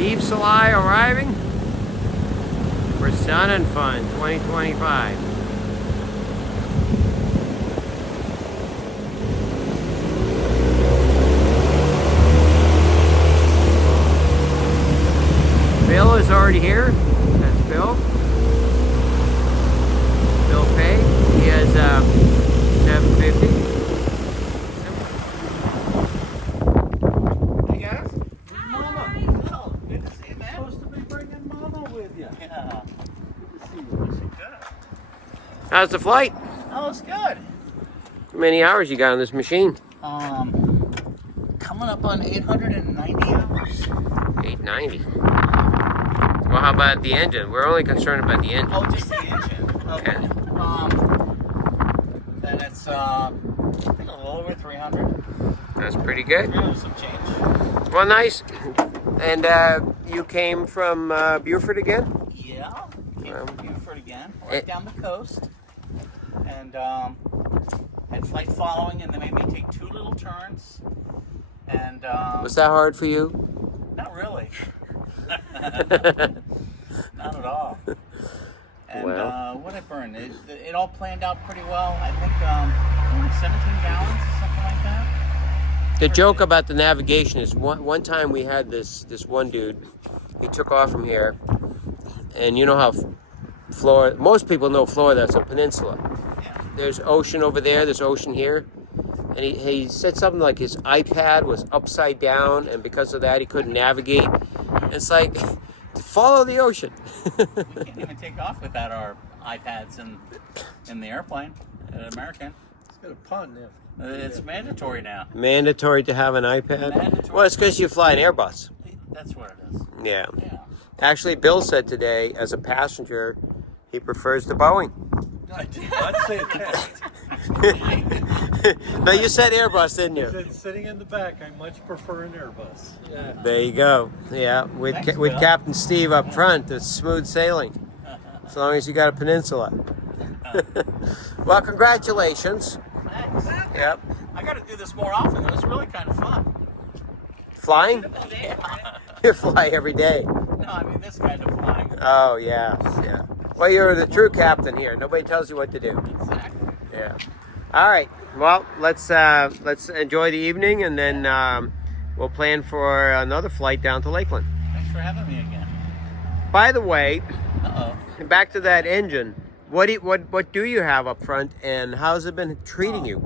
Steve Salai arriving for Sun and Fun 2025. Bill is already here. That's Bill. Bill Pay. He has 750. Hey guys. Mama. Oh, good to see you, man. Supposed to be bringing Mama with you. Yeah. Good to see you. Good. How's the flight? Oh, it's good. How many hours you got on this machine? Coming up on 890 hours. 890. Well, how about the engine? We're only concerned about the engine. Oh, just the engine. Okay. Then it's I think a little over 300. That's pretty good. Some change. Well, nice. And you came from Beaufort again? Yeah. Came from Beaufort again, right down the coast, and had flight following, and they made me take 2 little turns. And was that hard for you? Not really. Not at all. And well, what I burned, it all planned out pretty well. I think like 17 gallons, something like that. the joke about the navigation is one time we had this one dude. He took off from here, and you know how Florida, most people know Florida, it's a peninsula. Yeah. There's ocean over there, there's ocean here. And he said something like his iPad was upside down, and because of that he couldn't navigate. And it's like, follow the ocean. We can't even take off without our iPads in the airplane. American. It's got a pun there. It's mandatory now. Mandatory to have an iPad? Mandatory. Well, it's because you fly an Airbus. That's what it is. Yeah. Yeah. Actually, Bill said today, as a passenger, he prefers the Boeing. I did not say that. No, you said Airbus, didn't I you? said sitting in the back, I much prefer an Airbus. Yeah. There you go. Yeah, with Thanks, with Bill. Captain Steve up front, it's smooth sailing. As long as you got a peninsula. Well, congratulations. Thanks. Yep. I got to do this more often. It was really kind of fun. Flying? Yeah. You fly every day. No, I mean this kind of flying. Oh, yeah, yeah. Well, you're the true captain here. Nobody tells you what to do. Exactly. Yeah. All right. Well, let's enjoy the evening, and then we'll plan for another flight down to Lakeland. Thanks for having me again. By the way, Uh-oh. back to that engine. What do you have up front, and how's it been treating you?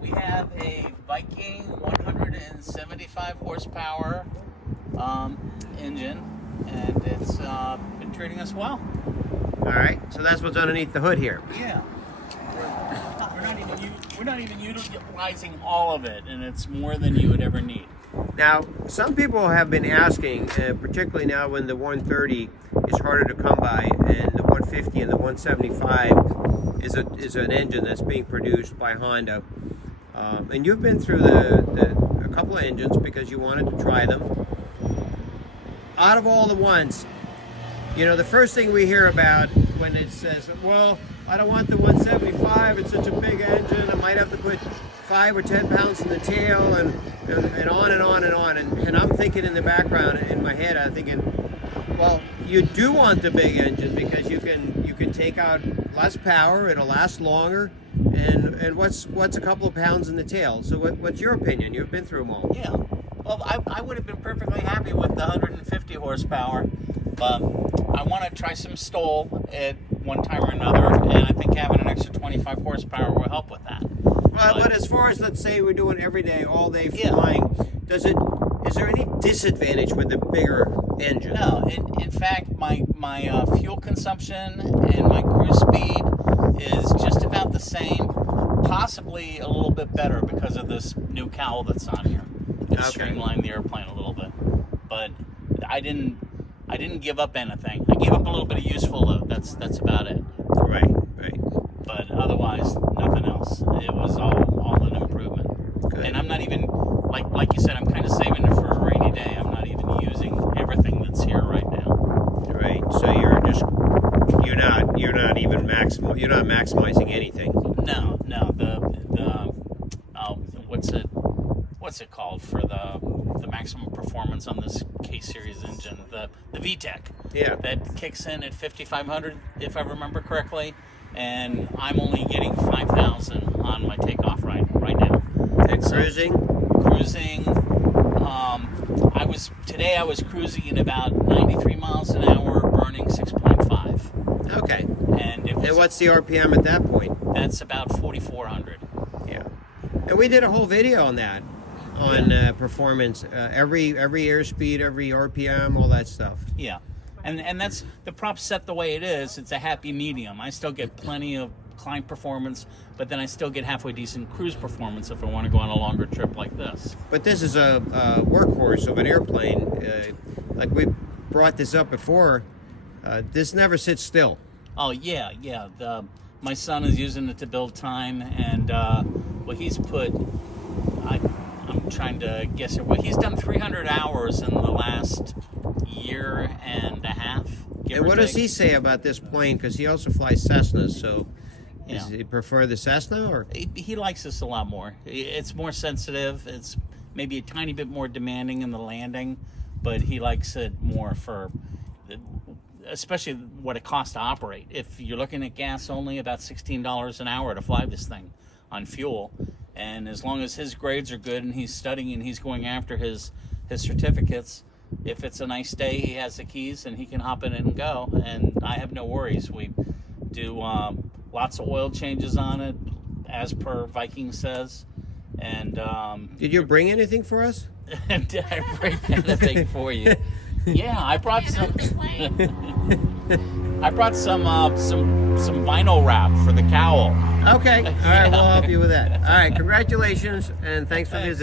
We have a Viking 175 horsepower engine, and it's been treating us well. All right. So that's what's underneath the hood here. Yeah. We're not even utilizing all of it, and it's more than you would ever need. Now, some people have been asking, particularly now when the 130 is harder to come by, and the 150 and the 175 is an engine that's being produced by Honda. And you've been through a couple of engines because you wanted to try them. Out of all the ones, you know, the first thing we hear about when it says, well, I don't want the 175, it's such a big engine, I might have to put 5 or 10 pounds in the tail, and on and on and on. And I'm thinking in the background, in my head, I'm thinking, well, you do want the big engine because you can take out less power, it'll last longer, and what's a couple of pounds in the tail? So what's your opinion? You've been through them all. Yeah. Well, I would have been perfectly happy with the 150 horsepower. I want to try some STOL at one time or another, and I think having an extra 25 horsepower will help with that. Well, but as far as, let's say, we're doing every day, all day flying, is there any disadvantage with the bigger engine? No, in fact, my fuel consumption and my cruise speed is just about the same, possibly a little bit better because of this new cowl that's on here. It's streamlined the airplane a little bit, but I didn't give up anything. I gave up a little bit of useful load. That's about it. Right. But otherwise, nothing else. It was all an improvement. Good. And I'm not even like you said. I'm kind of saving it for a rainy day. I'm not even using everything that's here right now. Right. So you're not even maximizing anything. No. The what's it called for the maximum performance? performance on this K-Series engine, the VTEC. Yeah. That kicks in at 5,500, if I remember correctly, and I'm only getting 5,000 on my takeoff right now. And cruising? Cruising. Today I was cruising at about 93 miles an hour, burning 6.5. Okay. And what's the RPM at that point? That's about 4,400. Yeah. And we did a whole video on that, on performance, every airspeed, every RPM, all that stuff. Yeah. And that's the prop set the way it is. It's a happy medium. I still get plenty of climb performance, but then I still get halfway decent cruise performance if I want to go on a longer trip like this. But this is a workhorse of an airplane. Like we brought this up before, this never sits still. Oh yeah. My son is using it to build time, and he's put. I'm trying to guess it. Well, he's done 300 hours in the last year and a half. And what does he say about this plane? Because he also flies Cessnas, so. Yeah. Does he prefer the Cessna, or? He likes this a lot more. It's more sensitive. It's maybe a tiny bit more demanding in the landing, but he likes it more for, especially what it costs to operate. If you're looking at gas only, about $16 an hour to fly this thing on fuel. And as long as his grades are good and he's studying and he's going after his certificates, if it's a nice day, he has the keys and he can hop in it and go. And I have no worries. We do lots of oil changes on it, as per Viking says. And did you bring anything for us? did I bring anything for you? Yeah, I brought some. I brought some vinyl wrap for the cowl. Okay, all right, we'll help you with that. All right, congratulations, and thanks for visiting.